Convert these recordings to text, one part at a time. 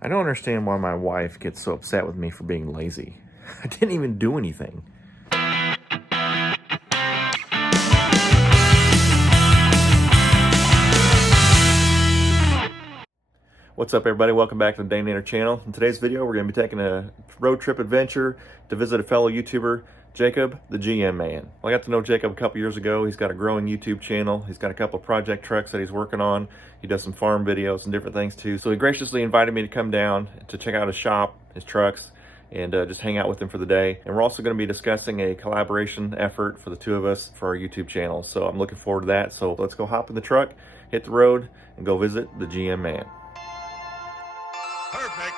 I don't understand why my wife gets so upset with me for being lazy. I didn't even do anything. What's up, everybody? Welcome back to the Daynator channel. In today's video, we're going to be taking a road trip adventure to visit a fellow YouTuber, Jacob, the GM Man. I got to know Jacob a couple years ago. He's got a growing YouTube channel. He's got a couple project trucks that he's working on. He does some farm videos and different things too. So he graciously invited me to come down to check out his shop, his trucks, and just hang out with him for the day. And we're also going to be discussing a collaboration effort for the two of us for our YouTube channel. So I'm looking forward to that. So let's go hop in the truck, hit the road, and go visit the GM Man. Perfect.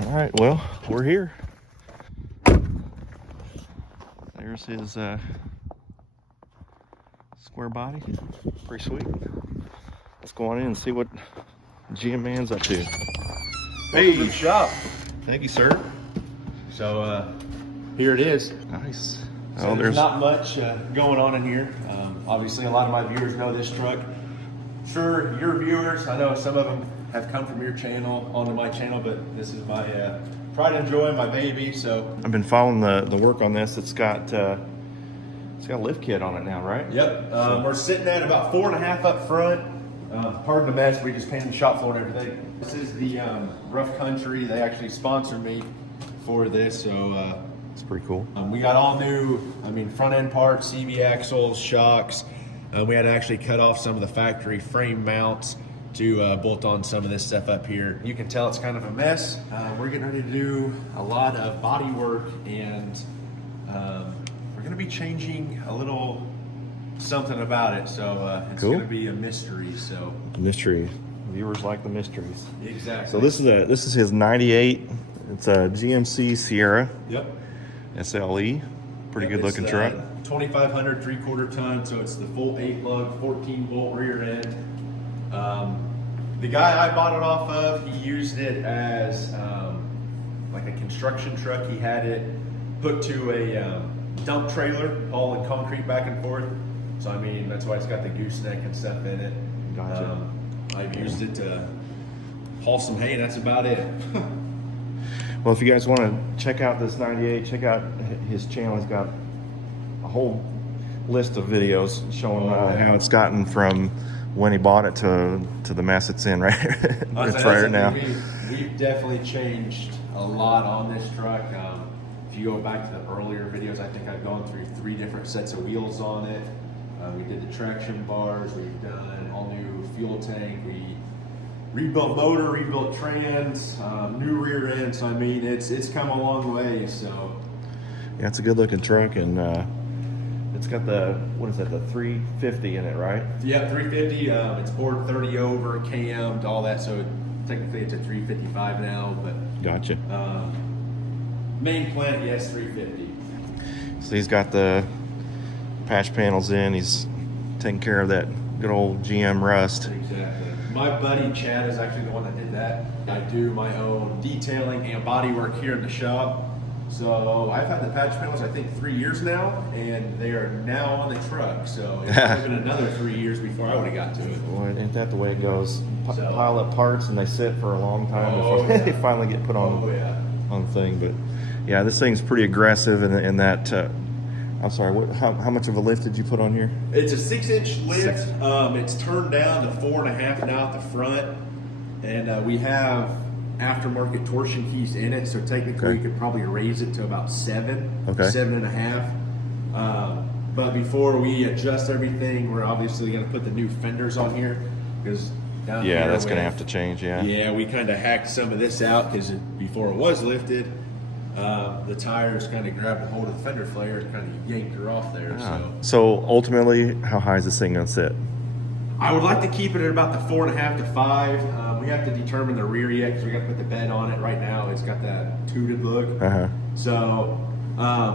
All right, well, we're here. There's his square body. Pretty sweet. Let's go on in and see what GM Man's up to. Welcome to the shop. Thank you, sir. So here it is. Nice. So there's not much going on in here. Obviously, a lot of my viewers know this truck. Sure, your viewers, I know some of them have come from your channel onto my channel, but this is my pride and joy, my baby. So I've been following the work on this. It's got a lift kit on it now, right? yep, we're sitting at about 4.5 up front. Pardon the mess, we just painted the shop floor and everything. This is the Rough Country. They actually sponsored me for this, so It's pretty cool. we got all new, front end parts, CV axles, shocks. We had to actually cut off some of the factory frame mounts to bolt on some of this stuff up here. You can tell it's kind of a mess. We're getting ready to do a lot of body work, and we're gonna be changing a little something about it. So it's Cool. gonna be a mystery. So Mystery. Viewers like the mysteries. exactly. So this is his 98. It's a GMC Sierra Yep. SLE. Pretty good looking It's, truck. 2,500 3/4 ton, so it's the full 8-lug, 14-volt rear end. The guy I bought it off of, he used it as like a construction truck. He had it hooked to a dump trailer, hauling concrete back and forth. So that's why it's got the gooseneck and stuff in it. Gotcha. I've used it to haul some hay, and that's about it. Well, if you guys want to check out this 98, check out his channel. He's got a whole list of videos showing how it's gotten from when he bought it to the mess it's in right, it's right now. We've definitely changed a lot on this truck. If you go back to the earlier videos, I think I've gone through 3 different sets of wheels on it. We did the traction bars, we've done all new fuel tank, we rebuilt motor, rebuilt trans, new rear end. So it's come a long way. So Yeah, it's a good looking truck, and it's got the 350 in it, right? yeah, 350. It's bored 30 over, KM'd, all that. So technically it's a 355 now, but Gotcha. main plant, yes, 350. So he's got the patch panels in. He's taking care of that good old GM rust. Exactly. My buddy Chad is actually the one that did that. I do my own detailing and body work here in the shop. So I've had the patch panels, I think, 3 years now, and they are now on the truck. So it's been another 3 years before I would have got to it. Boy, ain't that the way it goes? So- Pile up parts and they sit for a long time Oh, before yeah. they finally get put on Oh yeah. on the thing. But yeah, this thing's pretty aggressive in that. I'm sorry. How much of a lift did you put on here? It's a 6-inch lift. It's turned down to 4.5 now at the front, and we have aftermarket torsion keys in it. So technically, Okay. we could probably raise it to about 7, Okay. 7.5. But before we adjust everything, we're obviously going to put the new fenders on here because down Yeah, here that's going to with- have to change. Yeah. Yeah, we kind of hacked some of this out because before it was lifted, the tires kind of grabbed a hold of the fender flare and kind of yanked her off there. So ultimately, how high is this thing gonna sit? I would like to keep it at about the 4.5 to 5. We have to determine the rear yet because we got to put the bed on it. Right now, it's got that tooted look. So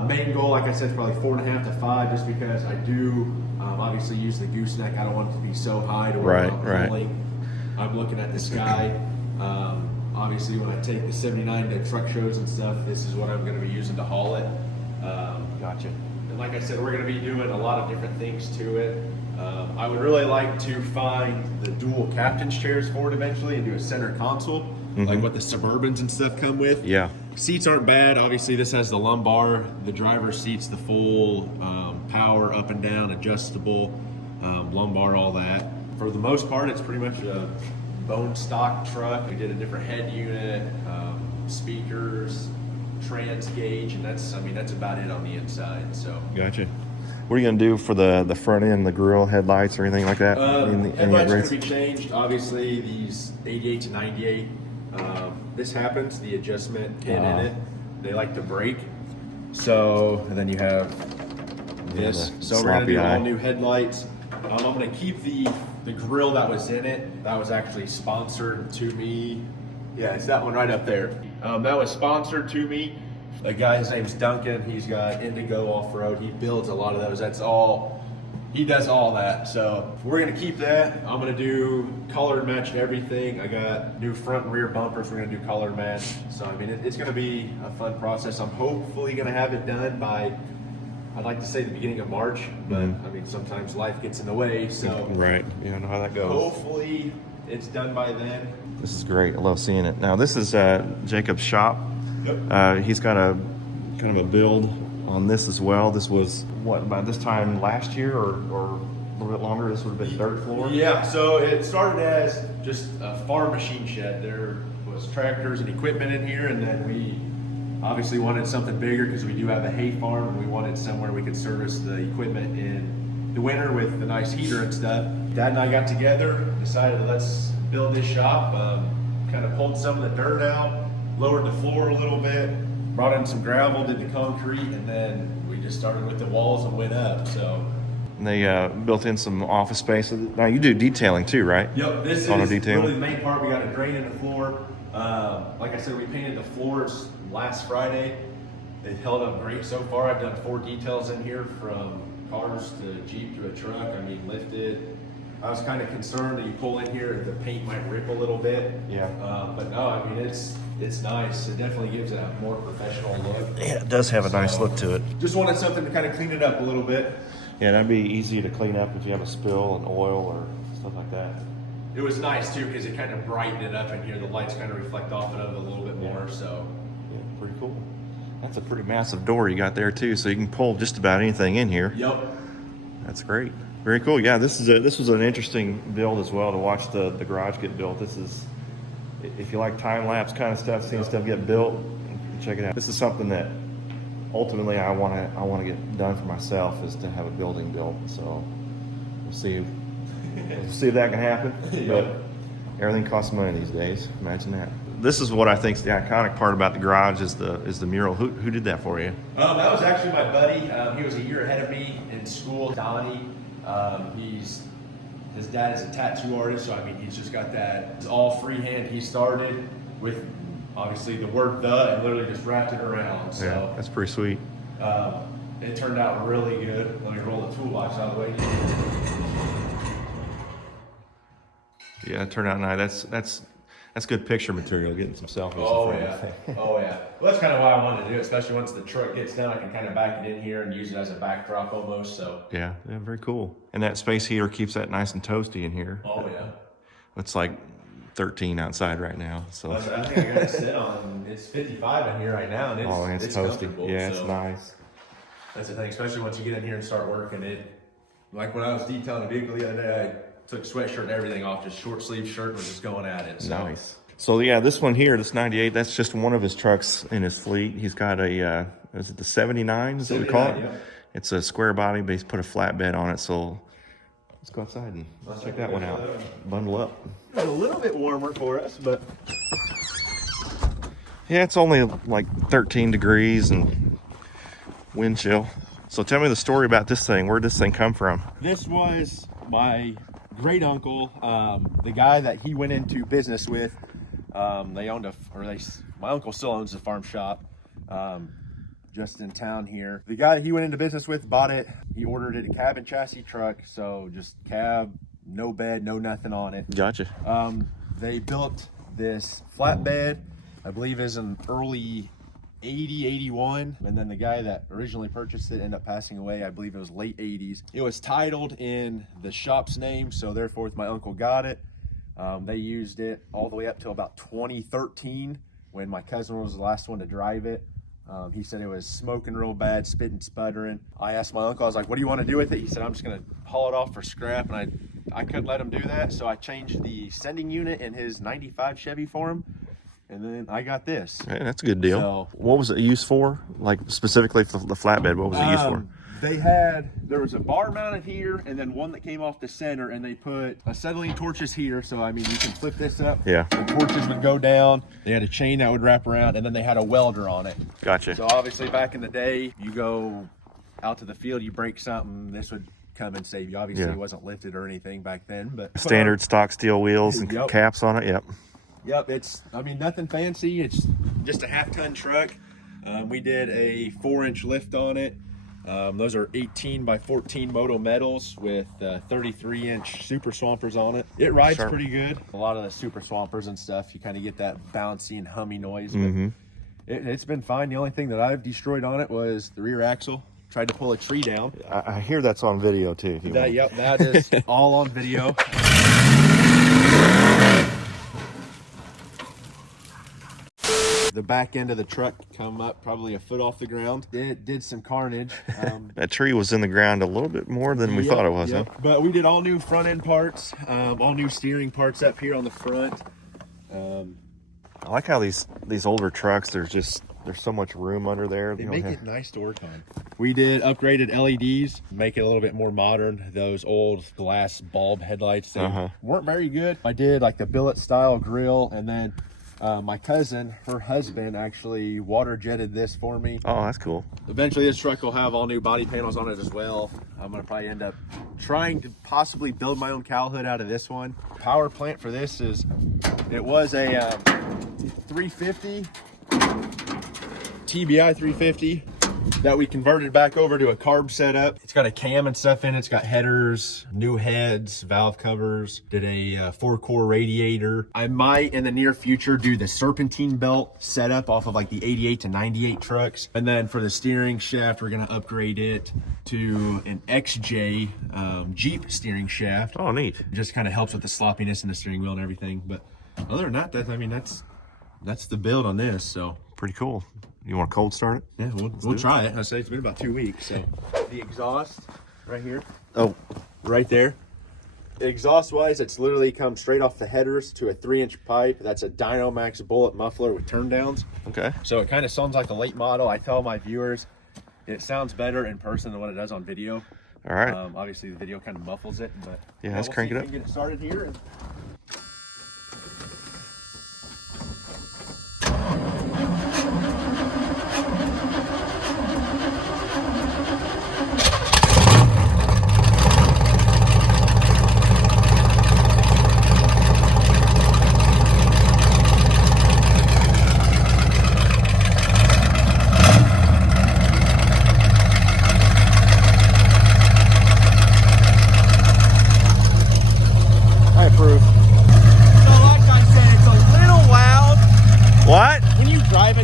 main goal, like I said, is probably 4.5 to 5, just because I do obviously use the gooseneck. I don't want it to be so high to where I'm looking at the sky. Obviously, when I take the 79 to truck shows and stuff, this is what I'm going to be using to haul it. Gotcha. And like I said, we're going to be doing a lot of different things to it. I would really like to find the dual captain's chairs for it eventually and do a center console, like what the Suburbans and stuff come with. Yeah. Seats aren't bad. Obviously, this has the lumbar. The driver's seat's the full power, up and down, adjustable, lumbar, all that. For the most part, it's pretty much a bone stock truck. We did a different head unit, speakers, trans gauge, and that's about it on the inside. So. Gotcha. What are you gonna do for the front end, the grille, headlights, or anything like that? Headlights are gonna be changed. Obviously, these 88 to 98. This happens. The adjustment pin in it, they like to break. So and then you have this. So we're gonna do all new headlights. I'm gonna keep the grill that was in it. That was actually sponsored to me. Yeah, it's that one right up there. That was sponsored to me. A guy, his name's Duncan. He's got Indigo Off-Road. He builds a lot of those. That's all. He does all that. So we're gonna keep that. I'm gonna do color match everything. I got new front and rear bumpers. We're gonna do color match. So I mean, it's gonna be a fun process. I'm hopefully gonna have it done by, I'd like to say the beginning of March, but I mean, sometimes life gets in the way. So right, yeah, I know how that goes. Hopefully it's done by then. This is great. I love seeing it. Now this is Jacob's shop. Yep. He's got a kind of a build on this as well. This was what, about this time last year or a little bit longer? This would have been dirt floor. Yeah, so it started as just a farm machine shed. There was tractors and equipment in here, and then we obviously wanted something bigger because we do have a hay farm, and we wanted somewhere we could service the equipment in the winter with the nice heater and stuff. Dad and I got together, decided let's build this shop, kind of pulled some of the dirt out, lowered the floor a little bit, brought in some gravel, did the concrete, and then we just started with the walls and went up. So and they built in some office space. Now you do detailing too, right? Yep, this Auto is detailing. really the main part. We got a drain in the floor. Like I said, we painted the floors last Friday. It held up great so far. I've done 4 details in here, from cars to Jeep to a truck. I mean, lifted. I was kind of concerned that you pull in here, the paint might rip a little bit. Yeah. But no, I mean, it's nice. It definitely gives it a more professional look. Yeah, it does have a nice look to it. Just wanted something to kind of clean it up a little bit. Yeah, that'd be easy to clean up if you have a spill and oil or stuff like that. It was nice too because it kind of brightened it up in here. The lights kind of reflect off of it a little bit more. So yeah, pretty cool. That's a pretty massive door you got there too, so you can pull just about anything in here. Yep. That's great. Very cool. Yeah, this was an interesting build as well to watch the garage get built. This is, if you like time lapse kind of stuff, seeing stuff get built, check it out. This is something that ultimately I want to get done for myself, is to have a building built. So we'll see if that can happen. But everything costs money these days. Imagine that. This is what I think is the iconic part about the garage is the mural. Who did that for you? That was actually my buddy. He was a year ahead of me in school. Donnie. His dad is a tattoo artist, so I mean, he's just got that. It's all freehand. He started with obviously the word "the" and literally just wrapped it around. So yeah, that's pretty sweet. It turned out really good. Let me roll the toolbox out of the way. Yeah, it turned out nice. That's good picture material, getting some selfies. Oh yeah, oh yeah. Well, that's kind of why I wanted to do it, especially once the truck gets done. I can kind of back it in here and use it as a backdrop almost. So yeah, very cool. And that space heater keeps that nice and toasty in here. Oh yeah. It's like 13 outside right now. So I think I got to sit on. It's 55 in here right now, and it's toasty. Yeah, it's nice. That's the thing, especially once you get in here and start working it. Like when I was detailing the vehicle the other day, I took sweatshirt and everything off, just short sleeve shirt, and was just going at it. So. Nice. So yeah, this one here, this 98, that's just one of his trucks in his fleet. He's got a, is it the 79? Is what we call it? Yeah. It's a square body, but he's put a flatbed on it. So let's go outside and let's check that one out. Bundle up. It's a little bit warmer for us, but Yeah, it's only like 13 degrees and wind chill. So tell me the story about this thing. Where'd this thing come from? This was my great uncle, the guy that he went into business with. They owned my uncle still owns a farm shop just in town here. The guy that he went into business with bought it. He ordered it a cab and chassis truck, so just cab, no bed, no nothing on it. Gotcha. They built this flatbed, I believe is an early 80, 81, and then the guy that originally purchased it ended up passing away. I believe it was late 80s. It was titled in the shop's name, so therefore my uncle got it. They used it all the way up till about 2013 when my cousin was the last one to drive it. He said it was smoking real bad, spitting, sputtering. I asked my uncle, I was like, what do you want to do with it? He said, I'm just going to haul it off for scrap, and I couldn't let him do that, so I changed the sending unit in his 95 Chevy for him, and then I got this. Hey, that's a good deal. So, what was it used for? Like specifically for the flatbed, what was it used for? There was a bar mounted here and then one that came off the center, and they put acetylene torches here. So, I mean, you can flip this up. Yeah. The torches would go down. They had a chain that would wrap around, and then they had a welder on it. Gotcha. So, obviously, back in the day, you go out to the field, you break something, this would come and save you. Obviously, It wasn't lifted or anything back then. But standard stock steel wheels and caps on it, yep. Yep, I mean, nothing fancy. It's just a half-ton truck. We did a 4-inch lift on it. Those are 18 by 14 moto metals with 33-inch super swampers on it. It rides pretty good. A lot of the super swampers and stuff, you kind of get that bouncy and hummy noise. But it's been fine. The only thing that I've destroyed on it was the rear axle. Tried to pull a tree down. I hear that's on video too. Yep, that is all on video. The back end of the truck come up probably a foot off the ground. It did some carnage. That tree was in the ground a little bit more than we thought it was. Huh? But we did all new front end parts, all new steering parts up here on the front. I like how these older trucks, there's so much room under there. They make it nice to work on. We did upgraded LEDs, make it a little bit more modern. Those old glass bulb headlights, they weren't very good. I did like the billet style grill, and then my cousin, her husband, actually water jetted this for me. Oh, that's cool. Eventually this truck will have all new body panels on it as well. I'm gonna probably end up trying to possibly build my own cowl hood out of this one. Power plant for this it was a 350 TBI 350 that we converted back over to a carb setup. It's got a cam and stuff in it. It's got headers, new heads, valve covers, did a 4-core radiator. I might in the near future do the serpentine belt setup off of like the 88 to 98 trucks. And then for the steering shaft, we're gonna upgrade it to an XJ Jeep steering shaft. Oh, neat. It just kind of helps with the sloppiness in the steering wheel and everything. But other than that, that's the build on this. So pretty cool. You want to cold start it? Yeah, we'll try it. I say it's been about 2 weeks. So the exhaust right here. Oh, right there. Exhaust wise, it's literally come straight off the headers to a 3-inch pipe. That's a Dynamax bullet muffler with turn downs. Okay. So it kind of sounds like a late model. I tell my viewers it sounds better in person than what it does on video. All right. Obviously the video kind of muffles it, but yeah, let's crank it up. We can get it started here.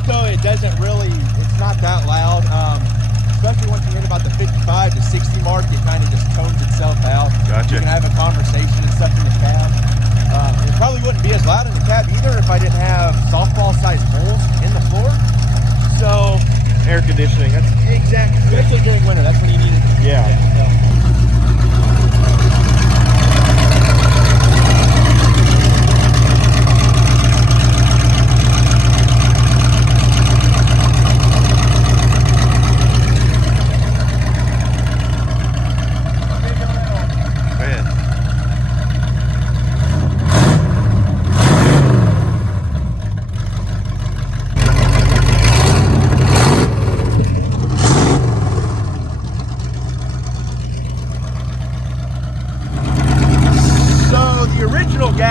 It's not that loud, especially once you hit about the 55 to 60 mark, it kind of just tones itself out. Gotcha. You can have a conversation and stuff in the cab. It probably wouldn't be as loud in the cab either if I didn't have softball-sized holes in the floor. So air conditioning. That's exactly, especially during winter. That's when you need it. Yeah.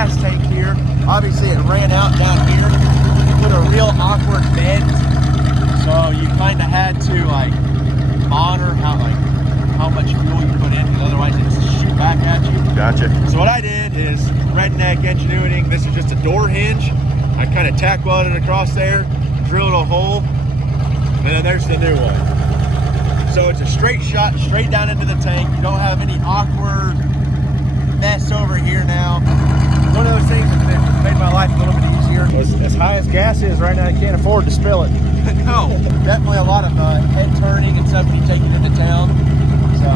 gas tank here. Obviously it ran out down here. You put a real awkward bend, so you kind of had to like monitor how much fuel you put in, because otherwise it'd shoot back at you. Gotcha. So what I did is redneck ingenuity. This is just a door hinge. I kind of tack welded it across there, drilled a hole, and then there's the new one. So it's a straight shot, straight down into the tank. You don't have any awkward mess over here now. One of those things that made my life a little bit easier. As high as gas is right now, you can't afford to spill it. No, definitely a lot of head turning and stuff when you take it into town. So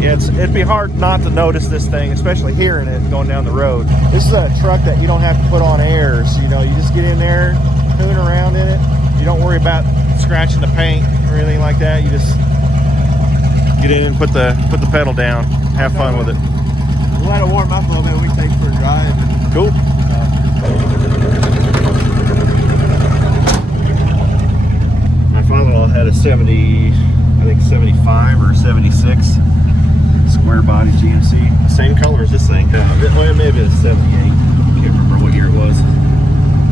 Yeah, it'd be hard not to notice this thing, especially hearing it going down the road. This is a truck that you don't have to put on airs. You know, you just get in there, tune around in it. You don't worry about scratching the paint or anything like that. You just get in and put the pedal down. Have fun with it. we'll let it warm up a little bit. We can take it for a drive. Cool. My father-in-law had a 70, I think 75 or 76 square body GMC. Same color as this thing. Maybe a 78. Can't remember what year it was.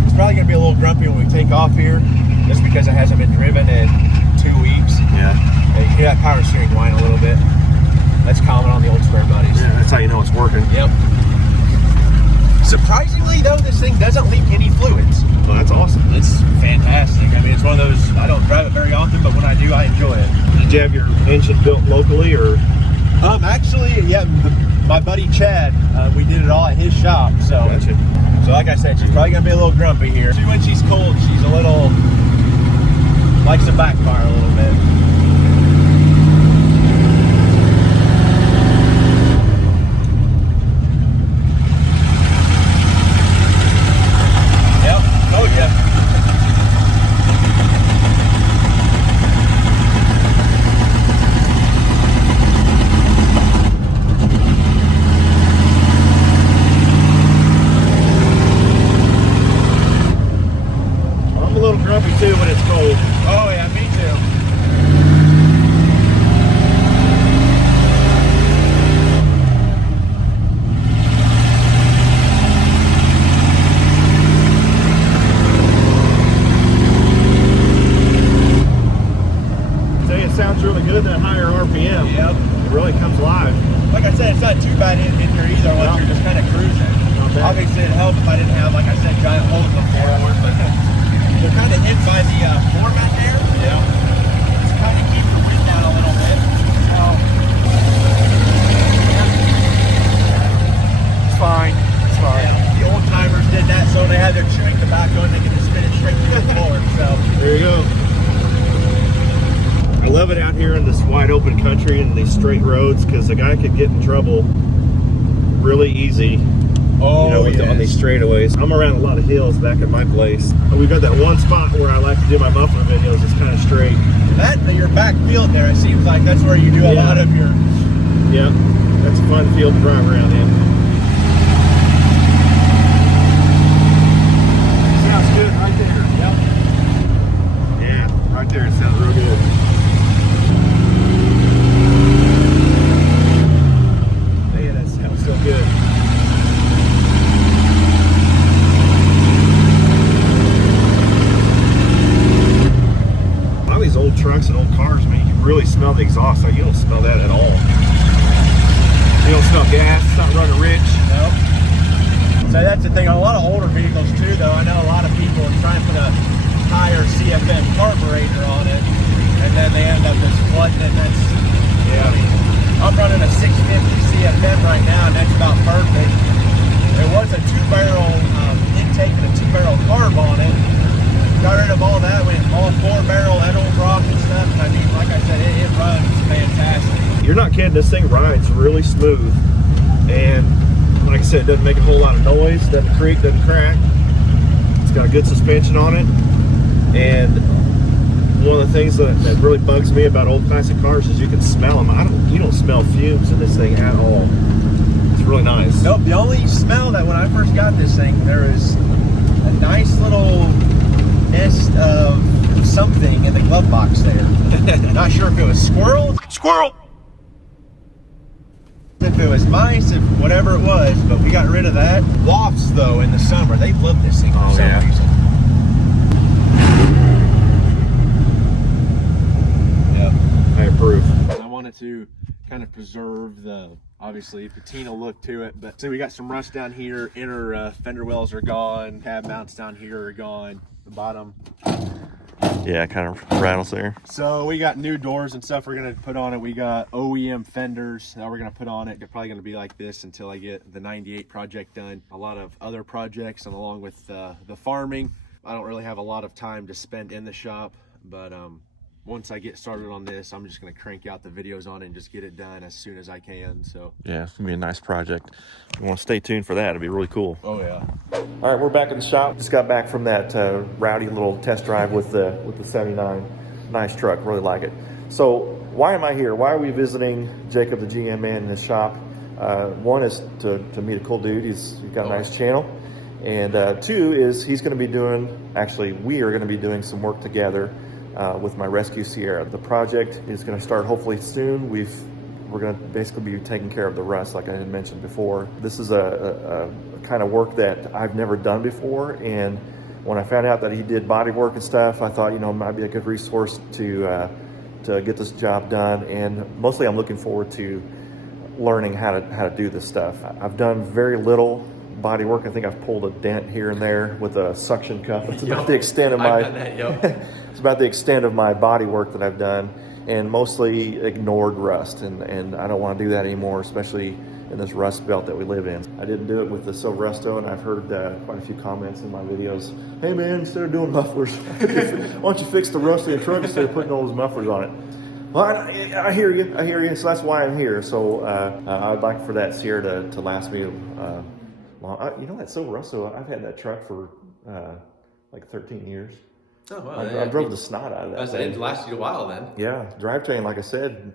It's probably going to be a little grumpy when we take off here, just because it hasn't been driven in 2 weeks. Yeah. You hear that power steering whine a little bit. That's common on the old square bodies. Yeah, that's how you know it's working. Yep. Surprisingly, though, this thing doesn't leak any fluids. Well, that's awesome. It's fantastic. I mean, it's one of those, I don't drive it very often, but when I do, I enjoy it. Did you have your engine built locally, or? Actually, yeah, my buddy Chad, we did it all at his shop. So, Gotcha. so like I said, she's probably gonna be a little grumpy here. When she's cold, she's a little, likes to backfire a little bit. Yep, oh yeah. I'm a little grumpy too when it's cold. Oh yeah, me too. Say it sounds really good, that higher RPM. Yep. It really comes live. Like I said, it's not too bad in here either once you're just kind of cruising. Not bad. Obviously, it'd help if I didn't have, like I said, giant holes in the floorboard, but they're kind of hid by the floor mat there. Yeah. It's kind of keep the wind down a little bit. It's fine. It's fine. Yeah, the old timers did that, so they had their chewing tobacco and they could just spit it straight through the floor. So There you go. I love it out here in this wide open country and these straight roads, because a guy could get in trouble really easy. On these straightaways. I'm around a lot of hills back at my place. And we've got that one spot where I like to do my muffler videos. It's kind of straight. that your back field there, it seems like that's where you do a lot of your. Yeah, that's a fun field to drive around in. Sounds good right there. Yep. Yeah, right there. It sounds real good. Man, that sounds so good. A lot of these old trucks and old cars, man, you really smell the exhaust. Like, you don't smell that at all. You don't smell gas. It's not running rich. Nope. So that's the thing on a lot of older vehicles too, though. I know a lot of people try and put a higher CFM carburetor on it, and then they end up just flooding it. That's, Yeah. I mean, I'm running a 650 CFM right now, and that's about perfect. There was a 2-barrel intake and a 2-barrel carb on it. Got rid of all that, went all 4-barrel Edelbrock and stuff. And I mean, like I said, it runs fantastic. You're not kidding. This thing rides really smooth, and like I said, it doesn't make a whole lot of noise, doesn't creak, doesn't crack. It's got a good suspension on it, and one of the things that really bugs me about old classic cars is you can smell them. You don't smell fumes in this thing at all. It's really nice. Nope, the only smell that when I first got this thing, there was a nice little nest of something in the glove box there. Not sure if it was squirrel. Squirrel! If if it was mice, if whatever it was, but we got rid of that. Wasps, though, in the summer, they love this thing for some reason. Yeah, I approve. I wanted to kind of preserve the, obviously, patina look to it, but see, we got some rust down here. Inner fender wells are gone. Cab mounts down here are gone. The bottom. Yeah, it kind of rattles there. So we got new doors and stuff we're gonna put on it. We got OEM fenders that we're gonna put on it. They're probably gonna be like this until I get the 98 project done. A lot of other projects, and along with the farming, I don't really have a lot of time to spend in the shop, but once I get started on this, I'm just gonna crank out the videos on it and just get it done as soon as I can. So yeah, it's gonna be a nice project. You want to stay tuned for that. It'll be really cool. oh yeah. All right, we're back in the shop. Just got back from that rowdy little test drive with the 79. Nice truck, really like it. So why am I here? Why are we visiting Jacob, the GM man, in his shop? One is to meet a cool dude. He's got a nice channel. And two is he's going to be doing, actually we are going to be doing some work together with my Rescue Sierra. The project is going to start hopefully soon. We're going to basically be taking care of the rust, like I had mentioned before. This is a kind of work that I've never done before, and when I found out that he did body work and stuff, I thought, you know, it might be a good resource to get this job done. And mostly I'm looking forward to learning how to do this stuff. I've done very little body work. I think I've pulled a dent here and there with a suction cup. It's about the extent of my it's about the extent of my body work that I've done, and mostly ignored rust, and I don't want to do that anymore, especially in this rust belt that we live in. I didn't do it with the Silveresto, and I've heard quite a few comments in my videos. Hey man, instead of doing mufflers, why don't you fix the rust in the truck instead of putting all those mufflers on it? Well, I hear you, so that's why I'm here. So I'd like for that Sierra to last me long. You know, that Silveresto, I've had that truck for like 13 years. Oh, wow. I drove the snot out of that thing. It lasted you a while then. Yeah, drivetrain, like I said,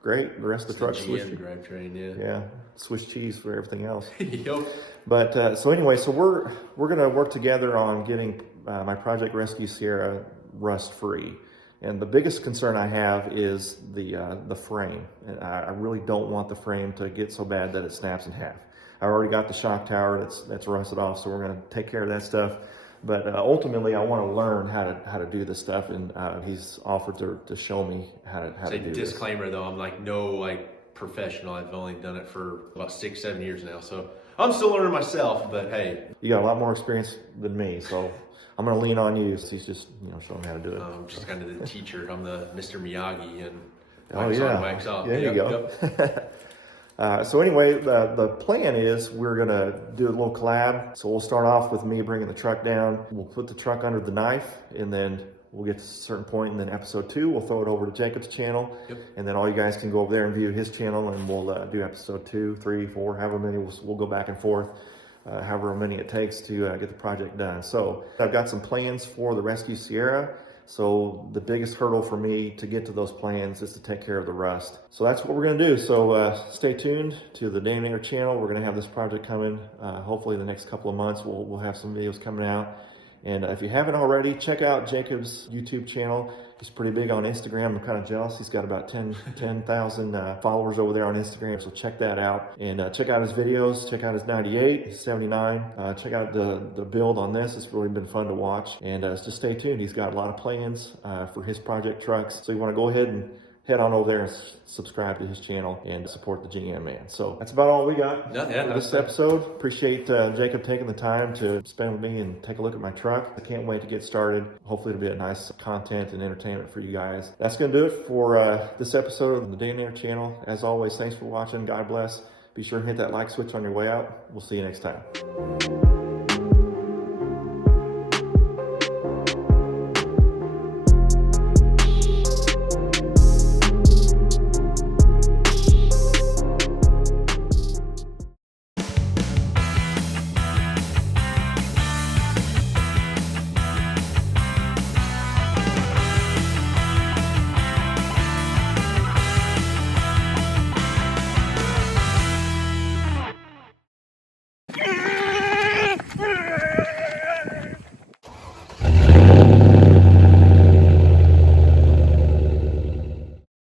great. The rest of the truck, GM drivetrain, yeah, Swiss cheese for everything else. Yep. But so anyway, so we're gonna work together on getting my Project Rescue Sierra rust free. And the biggest concern I have is the frame. And I really don't want the frame to get so bad that it snaps in half. I already got the shock tower that's rusted off, so we're gonna take care of that stuff. But ultimately, I want to learn how to do this stuff, and he's offered to show me how to do this. Disclaimer though, I'm like no professional. I've only done it for about 6-7 years now, so I'm still learning myself. But hey, you got a lot more experience than me, so I'm going to lean on you. He's just showing me how to do it. I'm just kind of the teacher. I'm the Mr. Miyagi, and wax on, wax off. There you go. Yep. So anyway, the plan is we're gonna do a little collab. So we'll start off with me bringing the truck down. We'll put the truck under the knife, and then we'll get to a certain point, and then episode 2, we'll throw it over to Jacob's channel. Yep. And then all you guys can go over there and view his channel, and we'll do episode 2, 3, 4, however many. We'll go back and forth, however many it takes to get the project done. So I've got some plans for the Rescue Sierra. So the biggest hurdle for me to get to those plans is to take care of the rust. So that's what we're gonna do. So stay tuned to the Daynator channel. We're gonna have this project coming, hopefully the next couple of months. We'll have some videos coming out. And if you haven't already, check out Jacob's YouTube channel. He's pretty big on Instagram. I'm kind of jealous. He's got about 10,000 followers over there on Instagram. So check that out. And check out his videos. Check out his 98, his 79. Check out the build on this. It's really been fun to watch. And just stay tuned. He's got a lot of plans for his project trucks. So you want to go ahead and head on over there and subscribe to his channel and support the GM man. So that's about all we got for this episode. Appreciate Jacob taking the time to spend with me and take a look at my truck. I can't wait to get started. Hopefully it'll be a nice content and entertainment for you guys. That's going to do it for this episode of the Daynator channel. As always, thanks for watching. God bless. Be sure to hit that like switch on your way out. We'll see you next time.